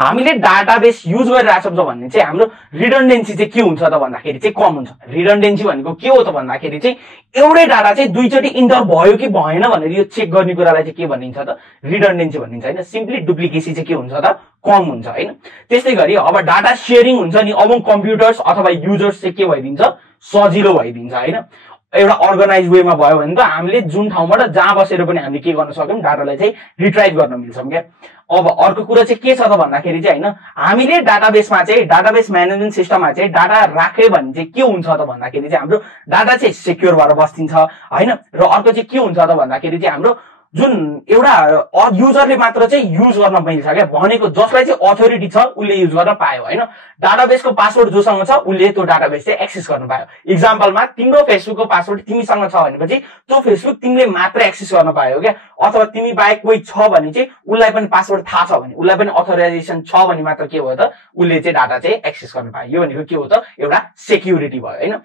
हामीले database use गरिरहेछौँ भन्ने चाहिँ हाम्रो रिडन्डेन्सी चाहिँ के हुन्छ त भन्दाखेरि चाहिँ कम हुन्छ। रिडन्डेन्सी भनेको के हो त भन्दाखेरि चाहिँ एउटै डाटा चाहिँ दुईचोटि इन्टर भयो कि भएन भनेर यो चेक गर्ने कुरालाई चाहिँ के भनिन्छ त रिडन्डेन्सी भनिन्छ हैन। सिम्पली डुप्लिकेसी चाहिँ के हुन्छ त कम हुन्छ हैन। त्यस्तै गरी अब डाटा शेयरिङ हुन्छ नि, अब कम्प्युटर्स अथवा युजर्स चाहिँ के भइदिन्छ सजिलो भइदिन्छ हैन। एउटा अर्गनाइज वेमा भयो भने त हामीले जुन ठाउँबाट जहाँ बसेर पनि हामीले के गर्न सक्यौं डाटालाई चाहिँ रिट्राइभ गर्न मिल्छौं क्या। अब अर्को कुरा चाहिँ के छ त भन्दाखेरि चाहिँ हैन हामीले डाटाबेसमा चाहिँ डाटाबेस म्यानेजमेन्ट सिस्टममा चाहिँ डाटा राख्यो भने चाहिँ के हुन्छ त भन्दाखेरि चाहिँ हाम्रो डाटा चाहिँ सेक्युर भएर बस्दिन्छ हैन। र अर्को चाहिँ के हुन्छ त भन्दाखेरि चाहिँ हाम्रो जुन एउटा युजरले मात्र चाहिँ युज गर्न मिल्छ क्या, भनेको जसलाई चाहिँ अथोरिटी छ उसले युज गर्न पायो हैन। डाटाबेसको पासवर्ड जोसँग छ उसले त्यो डाटाबेस चाहिँ एक्सेस गर्न पायो। इक्जाम्पलमा तिम्रो फेसबुकको पासवर्ड तिमीसँग छ भनेपछि त्यो फेसबुक तिमीले मात्र एक्सेस गर्न पायो क्या, अथवा तिमी बाहेक कोही छ भने चाहिँ उसलाई पनि पासवर्ड थाहा छ भने उसलाई पनि अथोराइजेसन छ भने मात्र के भयो त उसले चाहिँ डाटा चाहिँ एक्सेस गर्न पायो। यो भनेको के हो त एउटा सेक्युरिटी भयो हैन।